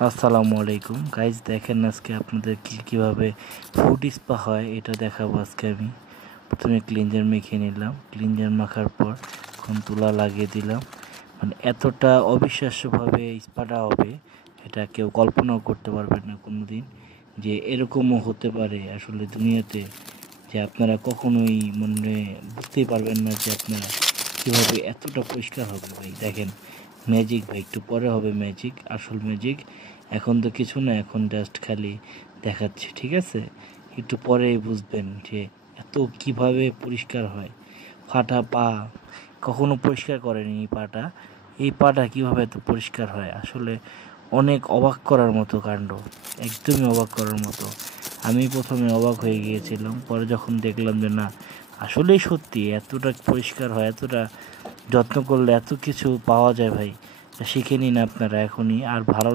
আসসালামু আলাইকুম গাইজ, দেখেন আজকে আপনাদের কীভাবে ফুড স্পা হয় এটা দেখাবো আজকে আমি। প্রথমে ক্লিনজার মেখে নিলাম, ক্লিনজার মাখার পর এখন তুলা লাগিয়ে দিলাম। মানে এতটা অবিশ্বাস্যভাবে স্পাটা হবে এটা কেউ কল্পনাও করতে পারবেন না কোনো দিন, যে এরকমও হতে পারে আসলে দুনিয়াতে, যে আপনারা কখনোই মনে বুঝতেই পারবেন না যে আপনারা কীভাবে এতটা পরিষ্কার হবে। ভাই দেখেন, ম্যাজিক ভাই, একটু পরে হবে ম্যাজিক, আসল ম্যাজিক। এখন তো কিছু না, এখন জাস্ট খালি দেখাচ্ছি, ঠিক আছে? একটু পরেই বুঝবেন যে এত কিভাবে পরিষ্কার হয়। ফাটা পা কখনো পরিষ্কার করেনি এই পাটা কীভাবে এত পরিষ্কার হয়, আসলে অনেক অবাক করার মতো কাণ্ড, একদমই অবাক করার মতো। আমি প্রথমে অবাক হয়ে গিয়েছিলাম, পরে যখন দেখলাম যে না, আসলেই সত্যি এতটা পরিষ্কার হয়, এতটা যত্ন করলে এত কিছু পাওয়া যায় ভাই। শিখে নিন আপনারা এখনই। আর ভালো